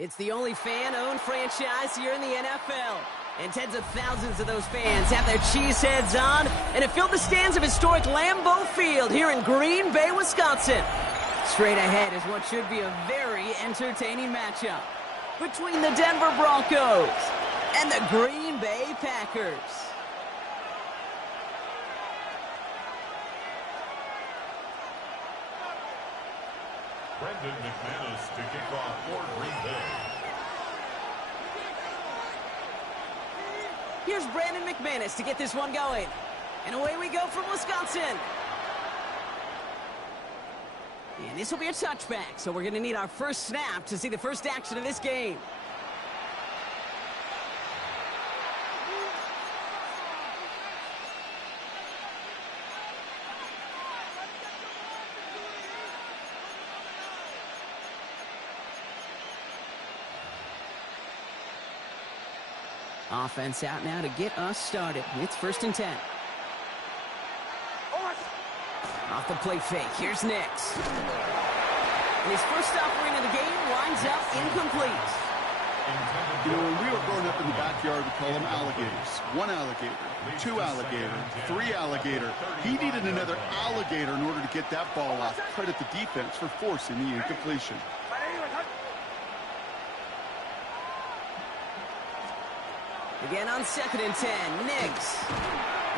It's the only fan-owned franchise here in the NFL. And tens of thousands of those fans have their cheeseheads on, and it filled the stands of historic Lambeau Field here in Green Bay, Wisconsin. Straight ahead is what should be a very entertaining matchup between the Denver Broncos and the Green Bay Packers. Brendan McManus to kick off for Green Bay. Here's Brandon McManus to get this one going. And away we go from Wisconsin. And this will be a touchback, so we're going to need our first snap to see the first action of this game. Offense out now to get us started. It's 1st and 10. Off the play fake, here's Nix. And his first offering of the game winds up incomplete. You know, when we were growing up in the backyard, we call them alligators. 1 alligator, 2 alligator, 3 alligator. He needed another alligator in order to get that ball off. Credit the defense for forcing the incompletion. Again on 2nd and 10, Nix.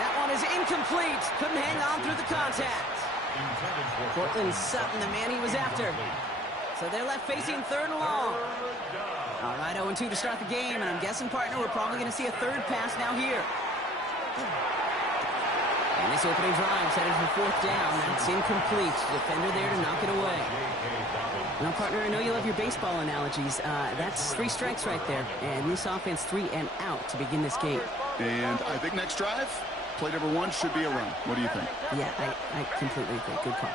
That one is incomplete. Couldn't hang on through the contact. Cortland Sutton, the man he was after. So they're left facing 3rd and long. All right, 0-2 to start the game, and I'm guessing, partner, we're probably going to see a 3rd pass now here. And this opening drive headed for 4th down. That's incomplete. Defender there to knock it away. Now, partner, I know you love your baseball analogies. That's 3 strikes right there. And this offense 3 and out to begin this game. And I think next drive, play number 1 should be a run. What do you think? Yeah, I completely agree. Good call.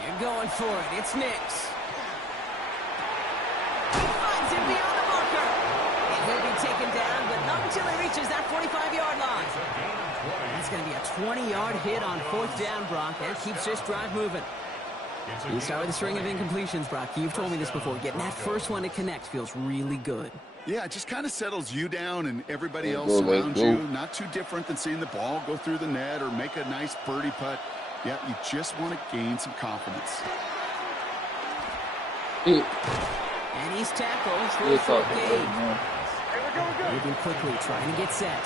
They're going for it. It's Nix. He finds him beyond the marker. And he'll be taken down, but not until he reaches that 45-yard line. That's going to be a 20-yard hit on 4th down, Brock. That keeps this drive moving. You start with a string of incompletions, Brock. You've told me this before. Getting that first one to connect feels really good. Yeah, it just kind of settles you down and everybody else around you. Not too different than seeing the ball go through the net or make a nice birdie putt. Yeah, you just want to gain some confidence. And he's tackled for a 4th gain. Moving quickly, trying to get set.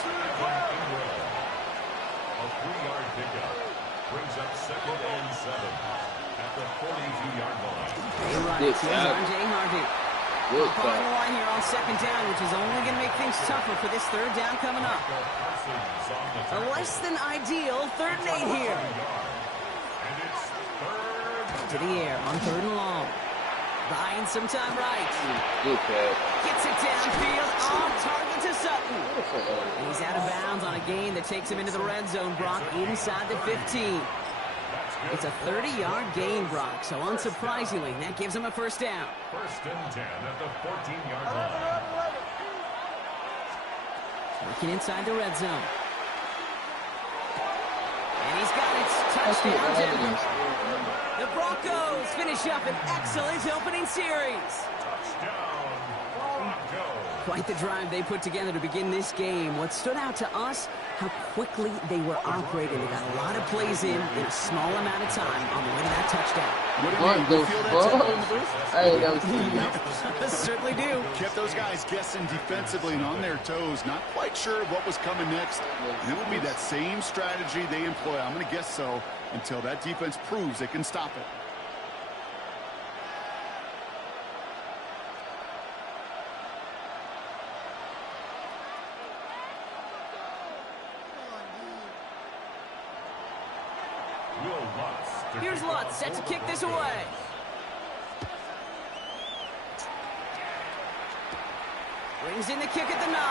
A 3-yard pickup brings up 2nd and 7 at the 42-yard line. Hey, right. Here's R.J. Harvey. Up on the line here on 2nd down, which is only going to make things tougher for this 3rd down coming up. A less than ideal 3rd and 8 here. And it's 3rd. To the air on 3rd and long. Buying some time right. Gets it downfield on target to Sutton. And he's out of bounds on a gain that takes him into the red zone, Brock, inside the 15. It's a 30-yard gain, Brock, so unsurprisingly, that gives him a 1st down. 1st and 10 at the 14-yard line. Working inside the red zone. And he's got it. Touchdown, Denver. The Broncos finish up an excellent opening series. Touchdown, Broncos. Quite the drive they put together to begin this game. What stood out to us, how quickly they were operating. They got a lot of plays in a small amount of time on the way to that touchdown. What do you feel that tempo in the booth? Hey, that was Certainly do. Kept those guys guessing defensively and on their toes, not quite sure what was coming next. And it will be that same strategy they employ, I'm going to guess so, until that defense proves they can stop it. Here's Lutz set to kick this away. Brings in the kick at the 9.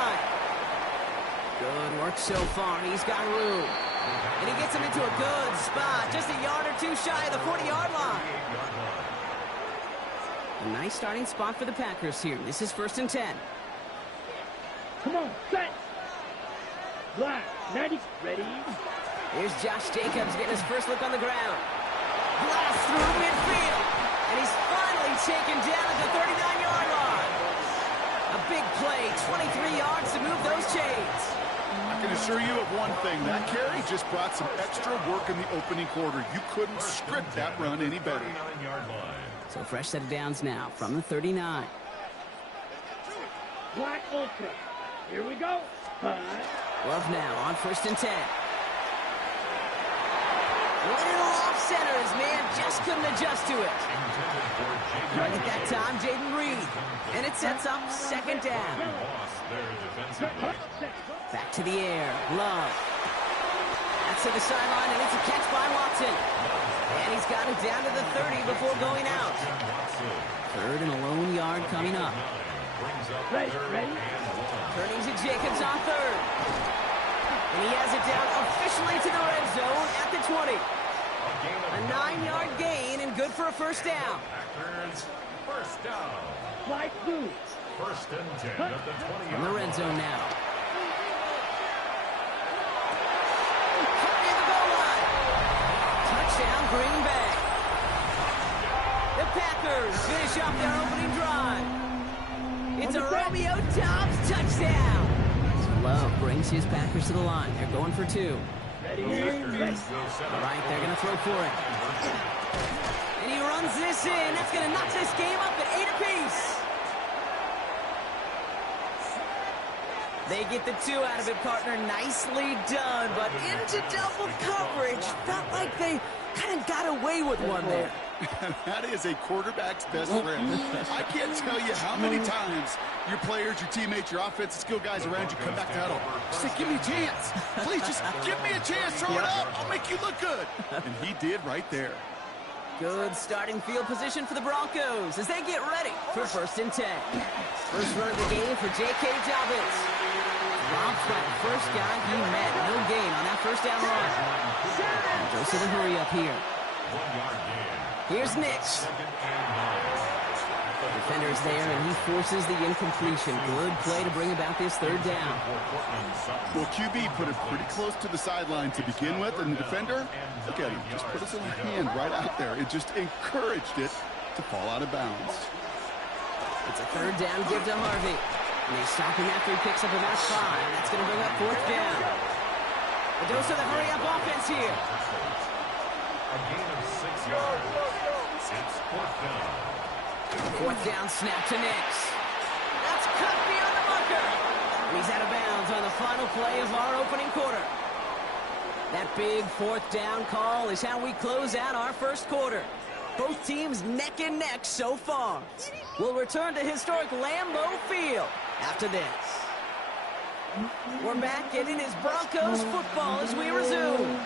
Good work so far. He's got room. And he gets him into a good spot. Just a yard or 2 shy of the 40-yard line. A nice starting spot for the Packers here. This is 1st and 10. Come on, set. Black, 90, ready. Here's Josh Jacobs getting his first look on the ground. Blast through midfield. And he's finally taken down at the 39-yard line. A big play, 23 yards to move those chains. I can assure you of one thing. That carry just brought some extra work in the opening quarter. You couldn't script that run any better. So fresh set of downs now from the 39. Black Ultra. Here we go. 5. Love now on 1st and 10. Little off center. His man just couldn't adjust to it. Right at that time, Jaden Reed. And it sets up 2nd down. Back to the air. Love. That's to the sideline, and it's a catch by Watson. And he's got it down to the 30 before going out. 3rd and a lone yard coming up. Ready. Turning to Jacobs on 3rd. And he has it down officially to the red zone at the 20. A 9-yard gain and good for a 1st down. First down. Flight blue. 1st and 10 at the 20. In the red zone now. Cutting the goal line. Touchdown, Green Bay. The Packers finish off their opening drive. It's a Romeo Doubs touchdown. Love brings his Packers to the line. They're going for 2. Ready. All right, they're going to throw for it. And he runs this in. That's going to knock this game up at 8 apiece. They get the 2 out of it, partner. Nicely done, but into double coverage. Felt like they kind of got away with one there. That is a quarterback's best friend. I can't tell you how many times your players, your teammates, your offensive skill guys around you come back to huddle. Just say, give me a chance. Please, just give me a chance. Throw it up. I'll make you look good. And he did right there. Good starting field position for the Broncos as they get ready for 1st and 10. First run of the game for J.K. Dobbins. Rob's by the first guy he met. No gain on that 1st down run. And goes to the hurry up here. 1-yard gain. Here's Nix. Defender's there, and he forces the incompletion. Good play to bring about this 3rd down. Well, QB put it pretty close to the sideline to begin with, and the defender, look at him, just put his little hand right out there. It just encouraged it to fall out of bounds. It's a 3rd down give to Harvey. And they stop him after he picks up about 5. That's going to bring up 4th down. A dose of the hurry-up offense here. A gain of 6 yards. It's 4th down. 4th down snap to Nix. That's cut beyond the marker. And he's out of bounds on the final play of our opening quarter. That big 4th down call is how we close out our 1st quarter. Both teams neck and neck so far. We'll return to historic Lambeau Field after this. We're back, and it is Broncos football as we resume.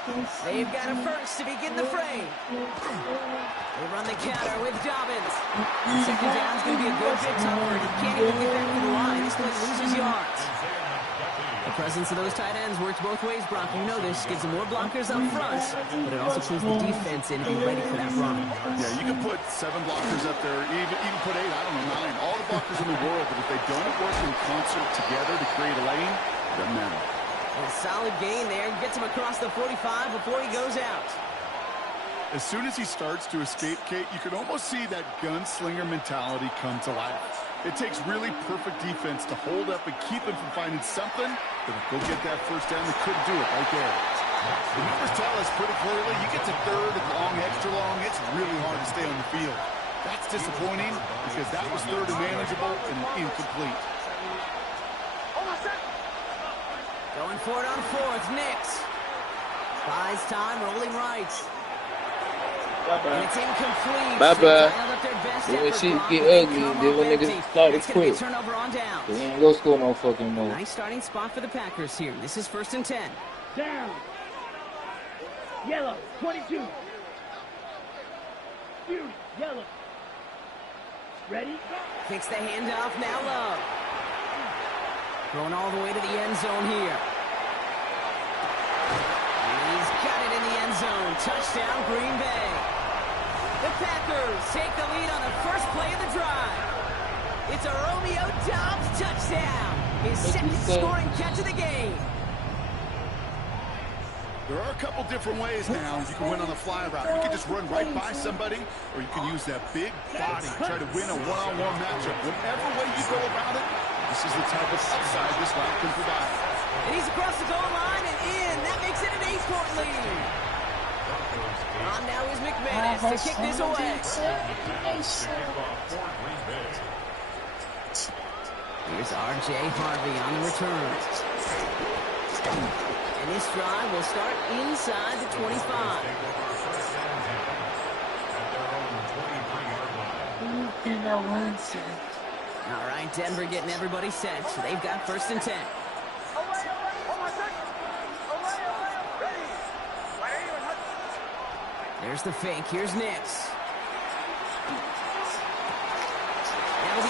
They've got a first to begin the fray. They run the counter with Dobbins. 2nd down's going to be a good bit tougher. He can't even get back to the line. This play loses yards. The presence of those tight ends works both ways, Brock. You know this. Gives them more blockers up front, but it also pulls the defense in to be ready for that run. Yeah, you can put 7 blockers up there, even put 8, I don't know, 9, all the blockers in the world, but if they don't work in concert together to create a lane, it doesn't matter. And a solid gain there. Gets him across the 45 before he goes out. As soon as he starts to escape, Kate, you can almost see that gunslinger mentality come to life. It takes really perfect defense to hold up and keep him from finding something that'll go get that 1st down. They couldn't do it right there. The numbers tell us pretty clearly, you get to 3rd and long, extra long, it's really hard to stay on the field. That's disappointing because that was 3rd and manageable and incomplete. Going for it on 4th, Nix. Buys time, rolling right. And it's incomplete. When shit get ugly, then when niggas start to quit. Turnover on down. They ain't gonna score no fucking more. Nice starting spot for the Packers here. This is 1st and 10. Down. Yellow. 22. Fury. Yellow. Ready? Takes the handoff. Now Love. Going all the way to the end zone here. He's got it in the end zone. Touchdown, Green Bay. The Packers take the lead on the first play of the drive. It's a Romeo Doubs touchdown. His 2nd scoring catch of the game. There are a couple different ways now you can win on the fly route. You can just run right by somebody, or you can use that big body, try to win a one-on-one matchup. Whatever way you go about it, this is the type of upside this route can provide. And he's across the goal line and in. That makes it an 8-point lead. On now is McManus to kick this away. Here's R.J. Harvey on the return. And this drive will start inside the 25. All right, Denver getting everybody set, so they've got 1st and 10. There's the fake. Here's Nix.